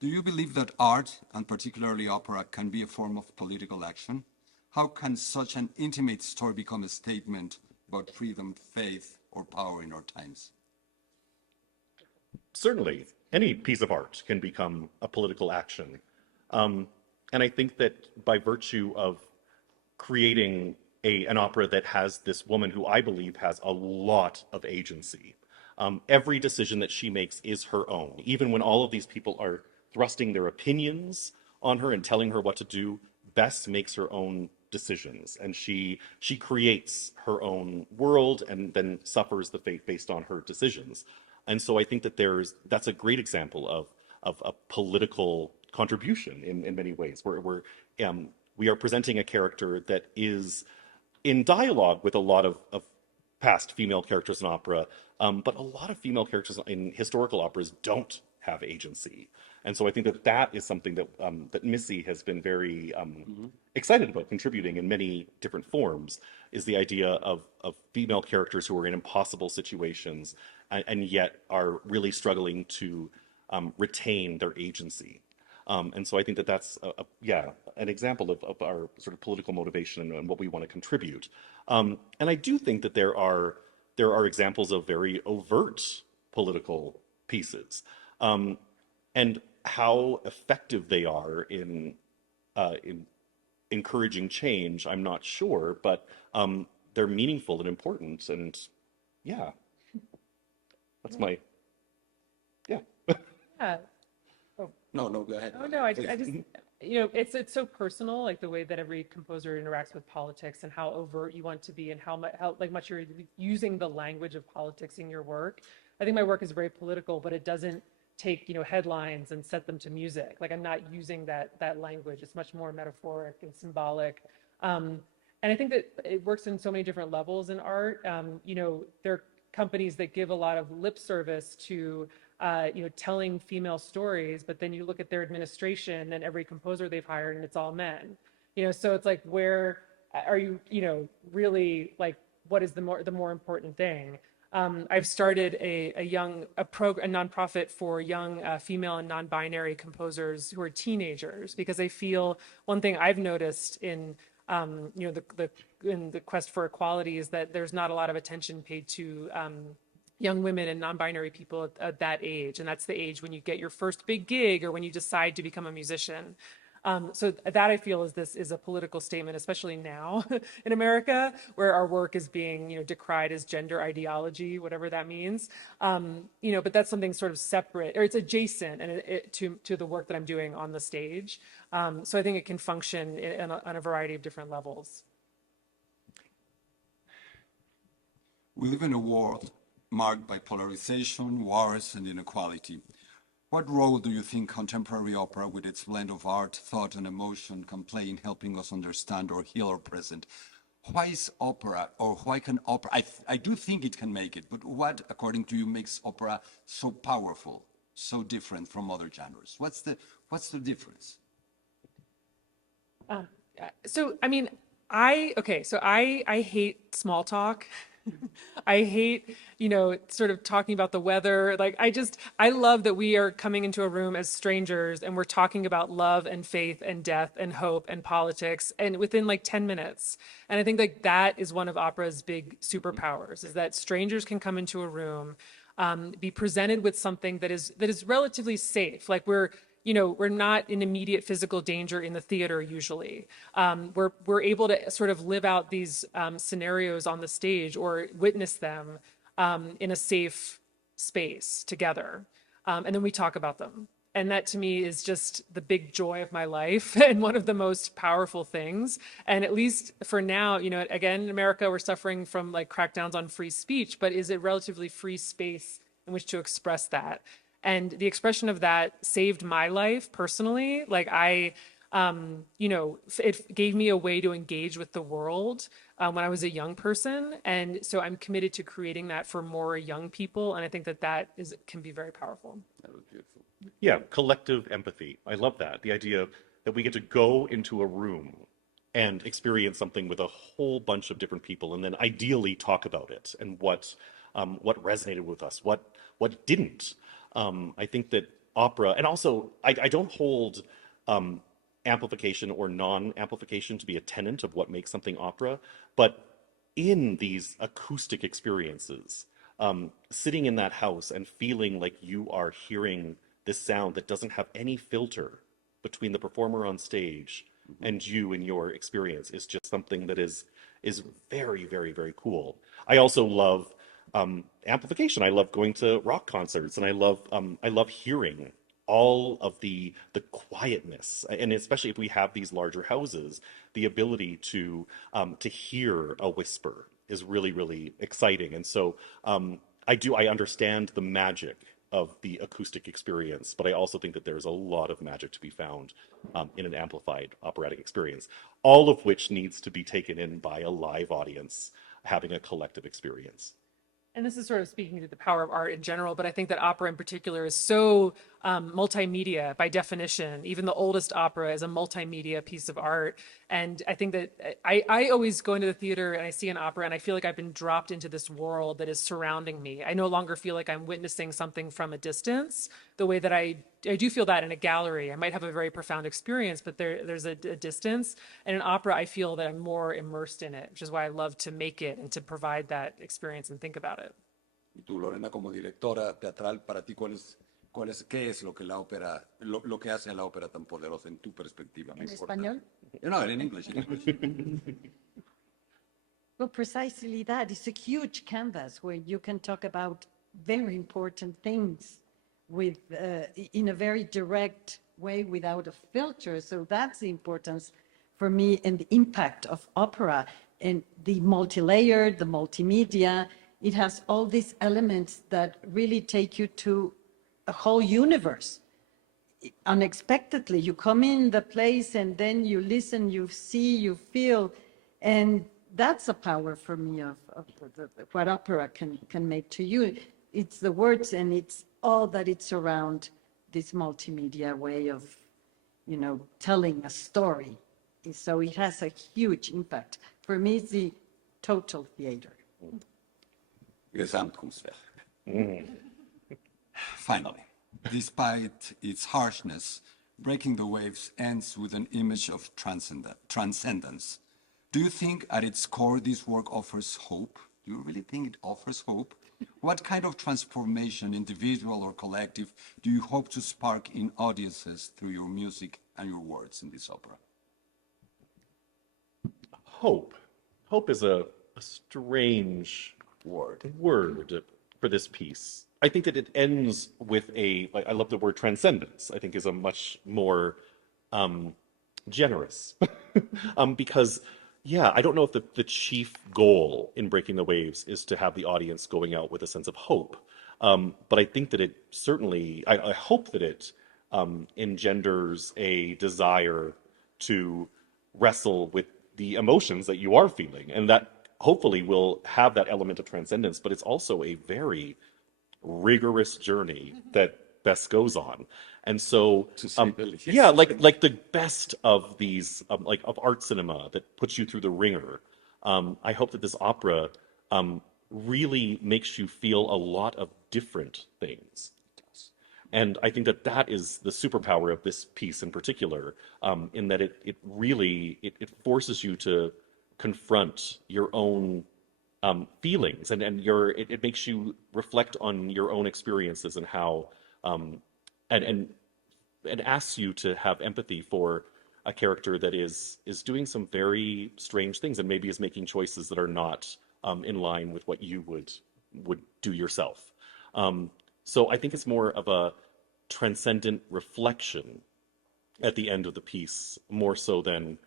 Do you believe that art, and particularly opera, can be a form of political action? How can such an intimate story become a statement about freedom, faith, or power in our times? Certainly, any piece of art can become a political action. And I think that by virtue of creating an opera that has this woman who I believe has a lot of agency, every decision that she makes is her own. Even when all of these people are thrusting their opinions on her and telling her what to do, Bess makes her own decisions, and she creates her own world and then suffers the fate based on her decisions. And so I think that that's a great example of a political contribution in many ways, where we are presenting a character that is in dialogue with a lot of past female characters in opera, but a lot of female characters in historical operas don't have agency. And so I think that is something that Missy has been very excited about contributing in many different forms, is the idea of female characters who are in impossible situations and yet are really struggling to retain their agency. And so I think that's an example of our sort of political motivation and what we want to contribute. And I do think that there are examples of very overt political pieces, and how effective they are in encouraging change, I'm not sure, but they're meaningful and important. And yeah, that's my Yeah. No, go ahead. Oh no, I just, it's so personal, like the way that every composer interacts with politics and how overt you want to be and how much you're using the language of politics in your work. I think my work is very political, but it doesn't take, headlines and set them to music. Like, I'm not using that language. It's much more metaphoric and symbolic. And I think that it works in so many different levels in art. There are companies that give a lot of lip service to telling female stories, but then you look at their administration and every composer they've hired and it's all men. So it's like, where are you, really, like, what is the more important thing? I've started a nonprofit for young female and non-binary composers who are teenagers, because I feel one thing I've noticed in in the quest for equality is that there's not a lot of attention paid to young women and non-binary people at that age, and that's the age when you get your first big gig or when you decide to become a musician. So that, I feel, is a political statement, especially now in America, where our work is being decried as gender ideology, whatever that means. But that's something sort of separate, or it's adjacent to the work that I'm doing on the stage. So I think it can function on a variety of different levels. We live in a world marked by polarization, wars, and inequality. What role do you think contemporary opera, with its blend of art, thought, and emotion, can play in helping us understand or heal our present? Why is opera, or why can opera, I do think it can make it, but what, according to you, makes opera so powerful, so different from other genres? What's the difference? I hate small talk. I hate, sort of talking about the weather. Like, I love that we are coming into a room as strangers and we're talking about love and faith and death and hope and politics, and within like 10 minutes. And I think like that is one of opera's big superpowers, is that strangers can come into a room be presented with something that is relatively safe. Like we're not in immediate physical danger in the theater usually. We're able to sort of live out these scenarios on the stage or witness them in a safe space together. And then we talk about them. And that to me is just the big joy of my life and one of the most powerful things. And at least for now, again, in America, we're suffering from like crackdowns on free speech, but is a relatively free space in which to express that. And the expression of that saved my life personally. Like it gave me a way to engage with the world when I was a young person. And so I'm committed to creating that for more young people. And I think that can be very powerful. That was beautiful. Yeah, collective empathy. I love that. The idea that we get to go into a room and experience something with a whole bunch of different people, and then ideally talk about it and what resonated with us, what didn't. I think that opera, and also I don't hold amplification or non-amplification to be a tenet of what makes something opera, but in these acoustic experiences, sitting in that house and feeling like you are hearing this sound that doesn't have any filter between the performer on stage and you and your experience is just something that is very, very, very cool. I also love amplification. I love going to rock concerts, and I love hearing all of the quietness, and especially if we have these larger houses, the ability to hear a whisper is really, really exciting. And so I understand the magic of the acoustic experience, but I also think that there's a lot of magic to be found in an amplified operatic experience, all of which needs to be taken in by a live audience having a collective experience. And this is sort of speaking to the power of art in general, but I think that opera in particular is so multimedia by definition. Even the oldest opera is a multimedia piece of art. And I think that I always go into the theater and I see an opera and I feel like I've been dropped into this world that is surrounding me. I no longer feel like I'm witnessing something from a distance, the way that I do feel that in a gallery. I might have a very profound experience, but there's a distance. And in opera, I feel that I'm more immersed in it, which is why I love to make it and to provide that experience and think about it. Y tú, Lorena, como directora teatral, para ti, ¿qué es lo que la ópera, lo que hace a la ópera tan poderosa en tu perspectiva? ¿En español? No, in English. Well, precisely that. It's a huge canvas where you can talk about very important things with in a very direct way without a filter. So that's the importance for me and the impact of opera and the multi-layered, the multimedia. It has all these elements that really take you to a whole universe. Unexpectedly, you come in the place and then you listen, you see, you feel, and that's a power for me of what opera can make to you. It's the words and it's all that it's around this multimedia way of, telling a story. So it has a huge impact. For me, it's the total theater. Gesamtkunstwerk. Finally, despite its harshness, Breaking the Waves ends with an image of transcendence. Do you think at its core this work offers hope? Do you really think it offers hope? What kind of transformation, individual or collective, do you hope to spark in audiences through your music and your words in this opera? Hope. Hope is a strange word for this piece. I think that it ends with I love the word transcendence, I think is a much more generous. Because, yeah, I don't know if the chief goal in Breaking the Waves is to have the audience going out with a sense of hope. But I think that it certainly, I hope that it engenders a desire to wrestle with the emotions that you are feeling, and that hopefully will have that element of transcendence, but it's also a very rigorous journey that Bess goes on. And so, yeah, like the best of these, of art cinema that puts you through the ringer. I hope that this opera really makes you feel a lot of different things. And I think that that is the superpower of this piece in particular, in that it really forces you to confront your own feelings, and it makes you reflect on your own experiences and how and asks you to have empathy for a character that is doing some very strange things and maybe is making choices that are not in line with what you would do yourself. So I think it's more of a transcendent reflection at the end of the piece, more so than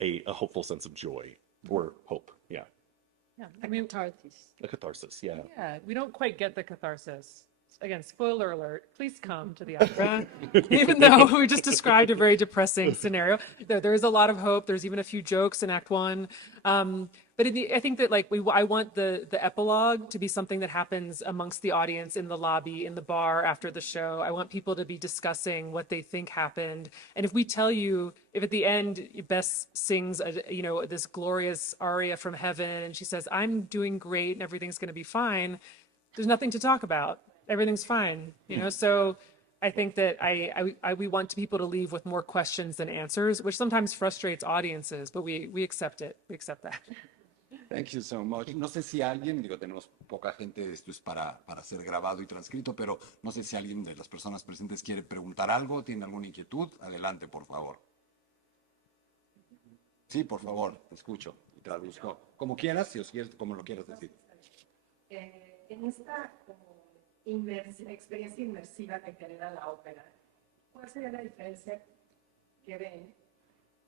a hopeful sense of joy or hope. Yeah. Yeah, I mean, A catharsis. Yeah. yeah, we don't quite get the catharsis. Again, spoiler alert, please come to the opera. Even though we just described a very depressing scenario, there is a lot of hope. There's even a few jokes in Act One. But I think that I want the epilogue to be something that happens amongst the audience in the lobby, in the bar after the show. I want people to be discussing what they think happened. And if we tell you, if at the end Bess sings, this glorious aria from heaven, and she says, "I'm doing great and everything's going to be fine," there's nothing to talk about. Everything's fine, So I think that we want people to leave with more questions than answers, which sometimes frustrates audiences, but we accept it. We accept that. Thank you so much. No sé si alguien, tenemos poca gente, esto es para ser grabado y transcrito, pero no sé si alguien de las personas presentes quiere preguntar algo, tiene alguna inquietud. Adelante, por favor. Sí, por favor, te escucho y traduzco. Como quieras, si os quieres, como lo quieras decir. En esta experiencia inmersiva que genera la ópera, ¿cuál sería la diferencia que ven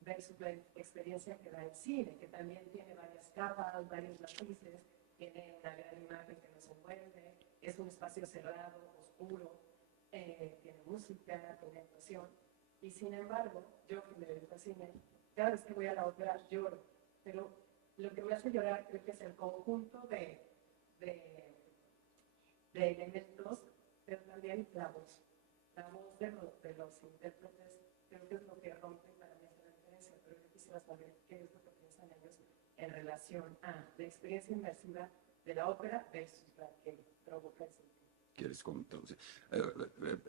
versus la experiencia que da el cine, que también tiene varias capas, varios matices, tiene una gran imagen que nos envuelve, es un espacio cerrado, oscuro, tiene música, tiene actuación, y sin embargo, yo que me dedico al cine, cada vez que voy a la ópera lloro, pero lo que me hace llorar creo que es el conjunto de elementos, pero también la voz de los intérpretes, creo que es lo que rompe para mí esa diferencia, pero yo quisiera saber qué es lo que piensan ellos en relación a la experiencia inmersiva de la ópera versus la que provoca el cine.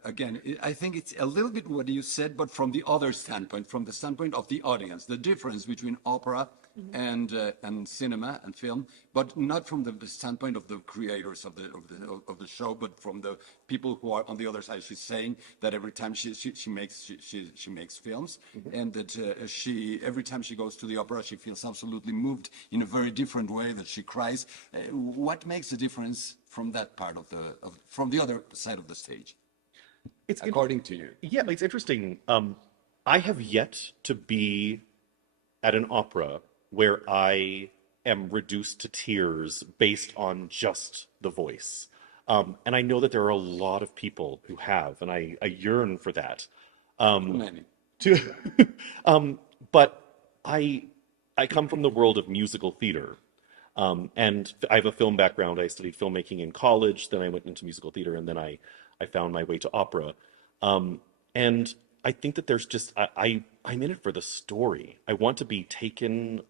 Again, I think it's a little bit what you said, but from the other standpoint, from the standpoint of the audience, the difference between opera and cinema and film, but not from the standpoint of the creators of the show, but from the people who are on the other side. She's saying that every time she makes films, and that every time she goes to the opera, she feels absolutely moved in a very different way, that she cries. What makes the difference from that part from the other side of the stage? It's according to you. Yeah, it's interesting. I have yet to be at an opera where I am reduced to tears based on just the voice. And I know that there are a lot of people who have, and I yearn for that. Many. But I come from the world of musical theater. And I have a film background. I studied filmmaking in college, then I went into musical theater, and then I found my way to opera. And I think that there's just, I'm in it for the story. I want to be taken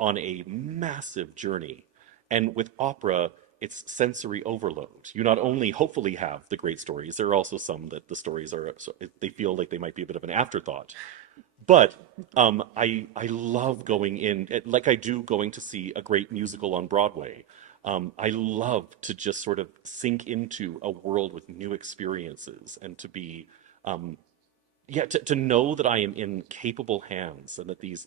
on a massive journey. And with opera, it's sensory overload. You not only hopefully have the great stories, there are also some that the stories they feel like they might be a bit of an afterthought. But I love going in, like I do going to see a great musical on Broadway. I love to just sort of sink into a world with new experiences and to be, to know that I am in capable hands and that these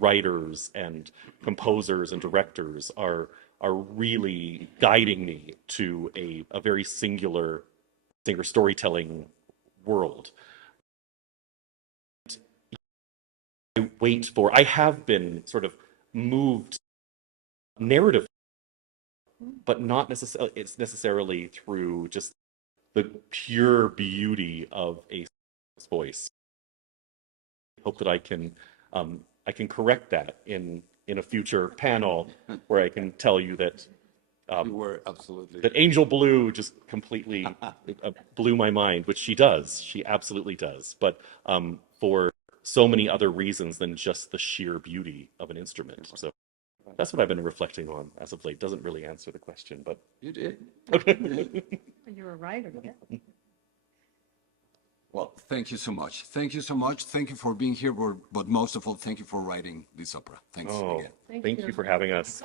writers and composers and directors are really guiding me to a very singular storytelling world. I have been sort of moved narrative, but not necessarily through just the pure beauty of a voice. I hope that I can correct that in a future panel where I can tell you that You were absolutely. that Angel Blue just completely blew my mind, which she does. She absolutely does. But for so many other reasons than just the sheer beauty of an instrument. So that's what I've been reflecting on as of late. Doesn't really answer the question, but You did. You're a writer, yeah. Well, thank you so much. Thank you so much. Thank you for being here, but most of all, thank you for writing this opera. Thanks again. Thank you for having us.